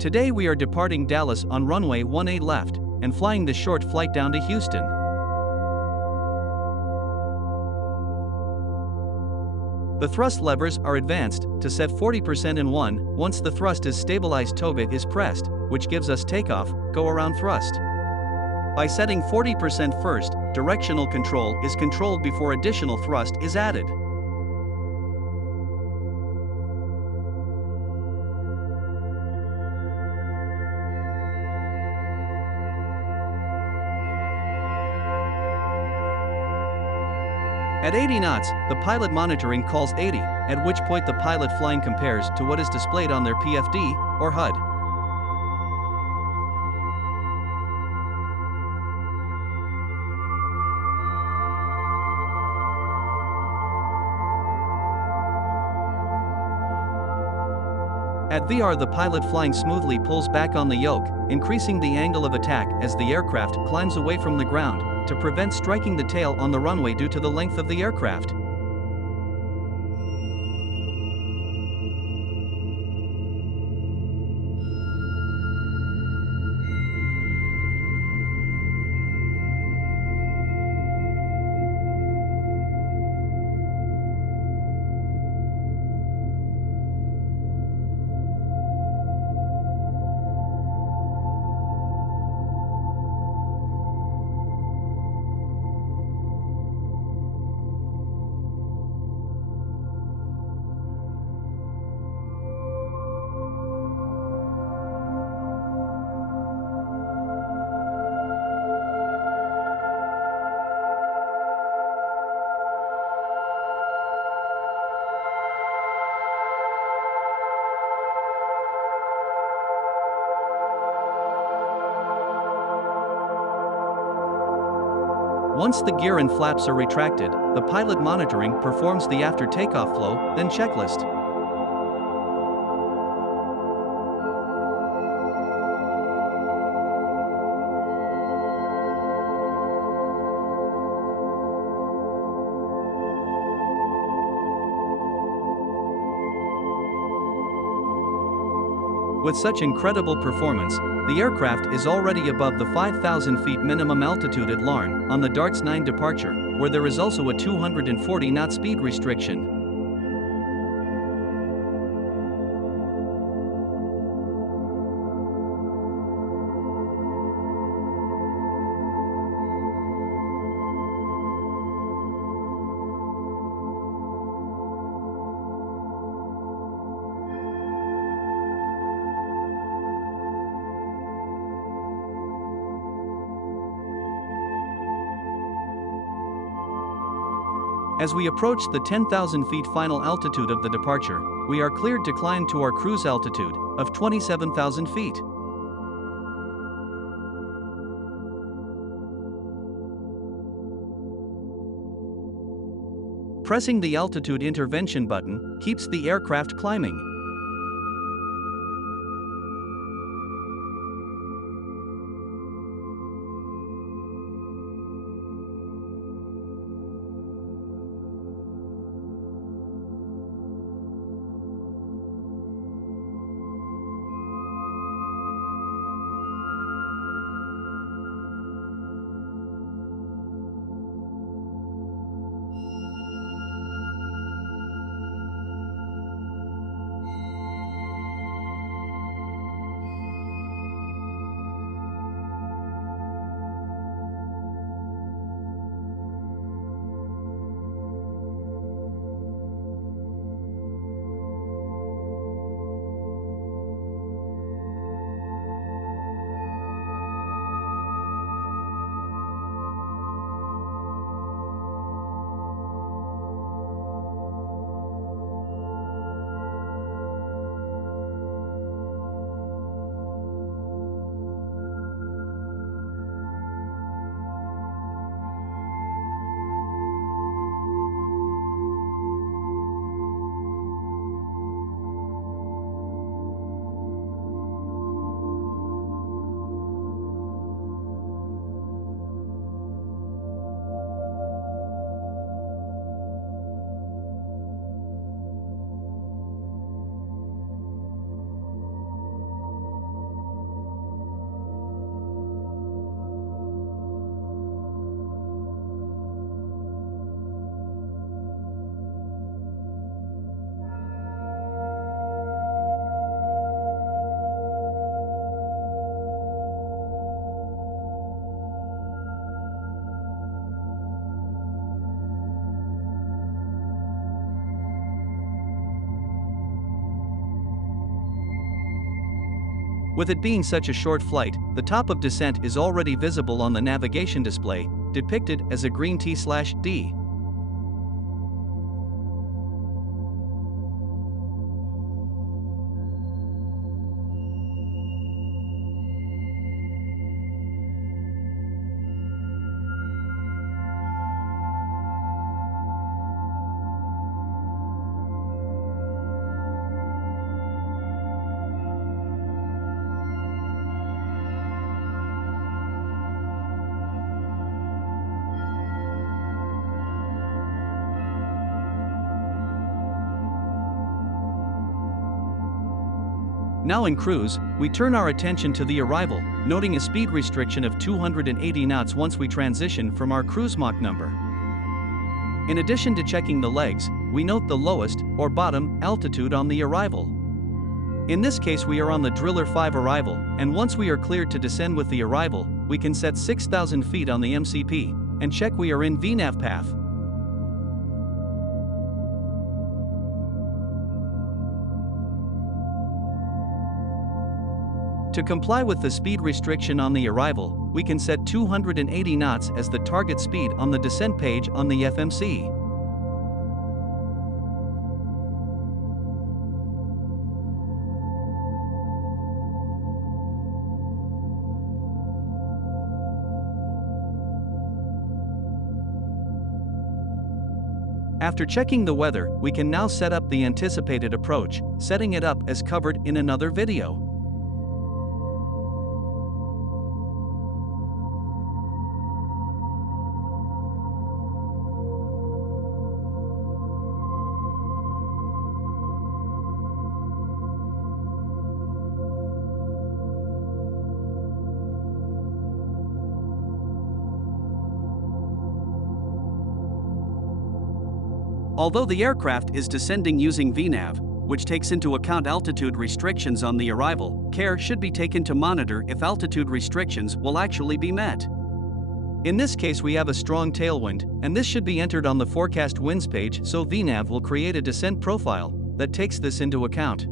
Today we are departing Dallas on runway 18 left, and flying the short flight down to Houston. The thrust levers are advanced to set 40% in 1. Once the thrust is stabilized, toga is pressed, which gives us takeoff, go around thrust. By setting 40% first, directional control is controlled before additional thrust is added. At 80 knots, the pilot monitoring calls 80, at which point the pilot flying compares to what is displayed on their PFD, or HUD. At VR, the pilot flying smoothly pulls back on the yoke, increasing the angle of attack as the aircraft climbs away from the ground, to prevent striking the tail on the runway due to the length of the aircraft. Once the gear and flaps are retracted, the pilot monitoring performs the after takeoff flow, then checklist. With such incredible performance, the aircraft is already above the 5,000 feet minimum altitude at Larne on the Darts 9 departure, where there is also a 240 knot speed restriction. As we approach the 10,000 feet final altitude of the departure, we are cleared to climb to our cruise altitude of 27,000 feet. Pressing the altitude intervention button keeps the aircraft climbing. With it being such a short flight, the top of descent is already visible on the navigation display, depicted as a green T/D. Now in cruise, we turn our attention to the arrival, noting a speed restriction of 280 knots once we transition from our cruise Mach number. In addition to checking the legs, we note the lowest, or bottom, altitude on the arrival. In this case we are on the Driller 5 arrival, and once we are cleared to descend with the arrival, we can set 6,000 feet on the MCP, and check we are in VNAV path. To comply with the speed restriction on the arrival, we can set 280 knots as the target speed on the descent page on the FMC. After checking the weather, we can now set up the anticipated approach, setting it up as covered in another video. Although the aircraft is descending using VNAV, which takes into account altitude restrictions on the arrival, care should be taken to monitor if altitude restrictions will actually be met. In this case we have a strong tailwind, and this should be entered on the forecast winds page, so VNAV will create a descent profile that takes this into account.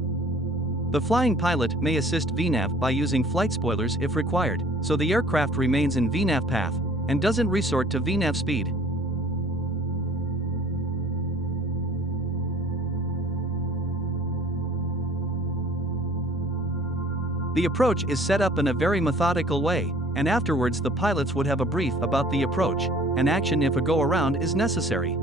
The flying pilot may assist VNAV by using flight spoilers if required, so the aircraft remains in VNAV path and doesn't resort to VNAV speed. The approach is set up in a very methodical way, and afterwards the pilots would have a brief about the approach, and action if a go-around is necessary.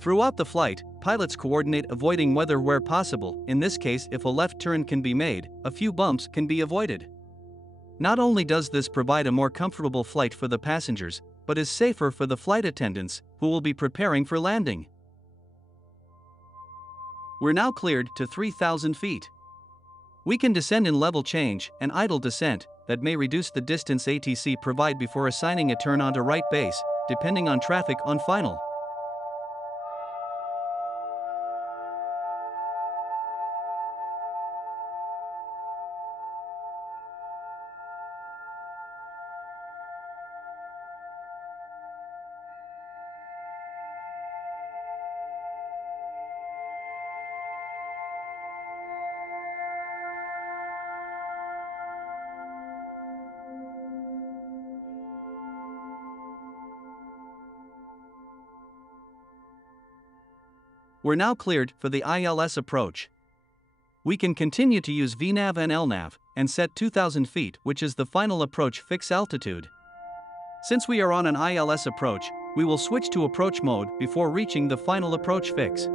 Throughout the flight, pilots coordinate avoiding weather where possible. In this case, if a left turn can be made, a few bumps can be avoided. Not only does this provide a more comfortable flight for the passengers, but is safer for the flight attendants, who will be preparing for landing. We're now cleared to 3,000 feet. We can descend in level change and idle descent that may reduce the distance ATC provide before assigning a turn onto right base, depending on traffic on final. We're now cleared for the ILS approach. We can continue to use VNAV and LNAV and set 2000 feet, which is the final approach fix altitude. Since we are on an ILS approach, we will switch to approach mode before reaching the final approach fix.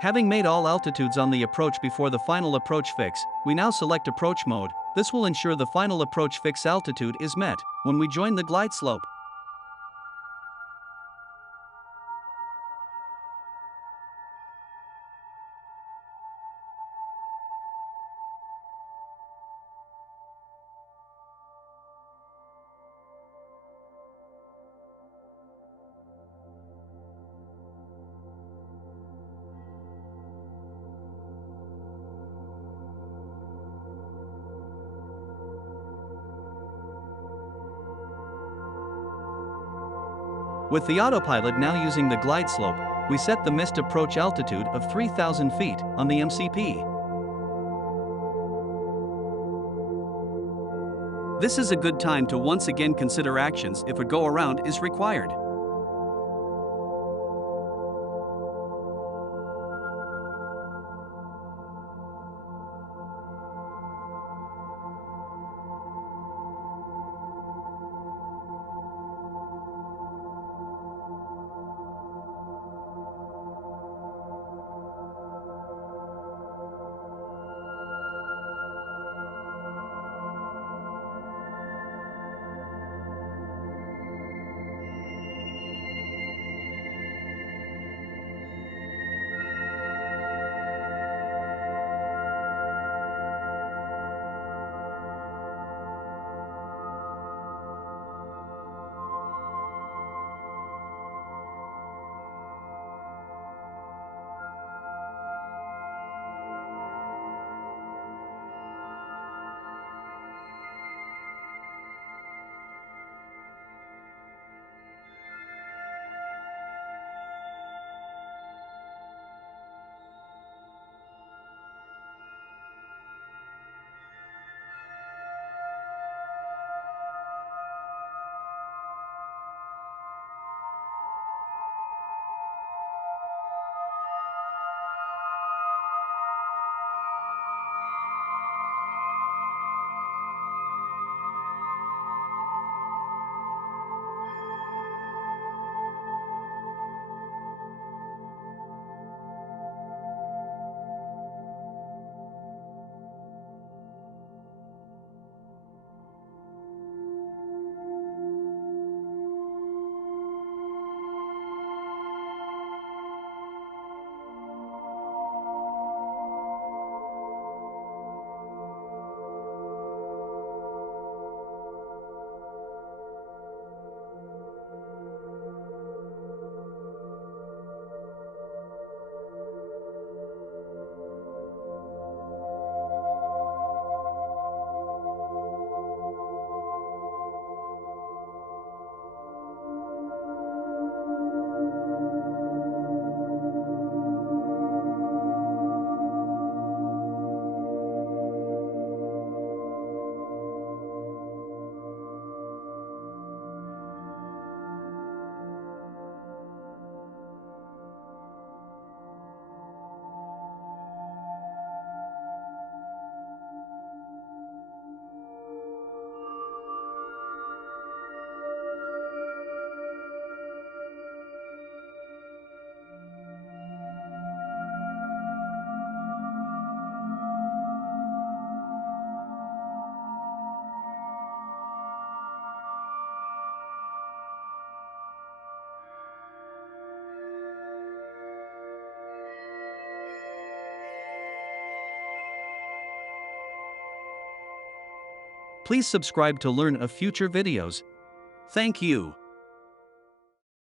Having made all altitudes on the approach before the final approach fix, we now select approach mode. This will ensure the final approach fix altitude is met when we join the glide slope. With the autopilot now using the glide slope, we set the missed approach altitude of 3,000 feet on the MCP. This is a good time to once again consider actions if a go-around is required. Please subscribe to learn of future videos. Thank you.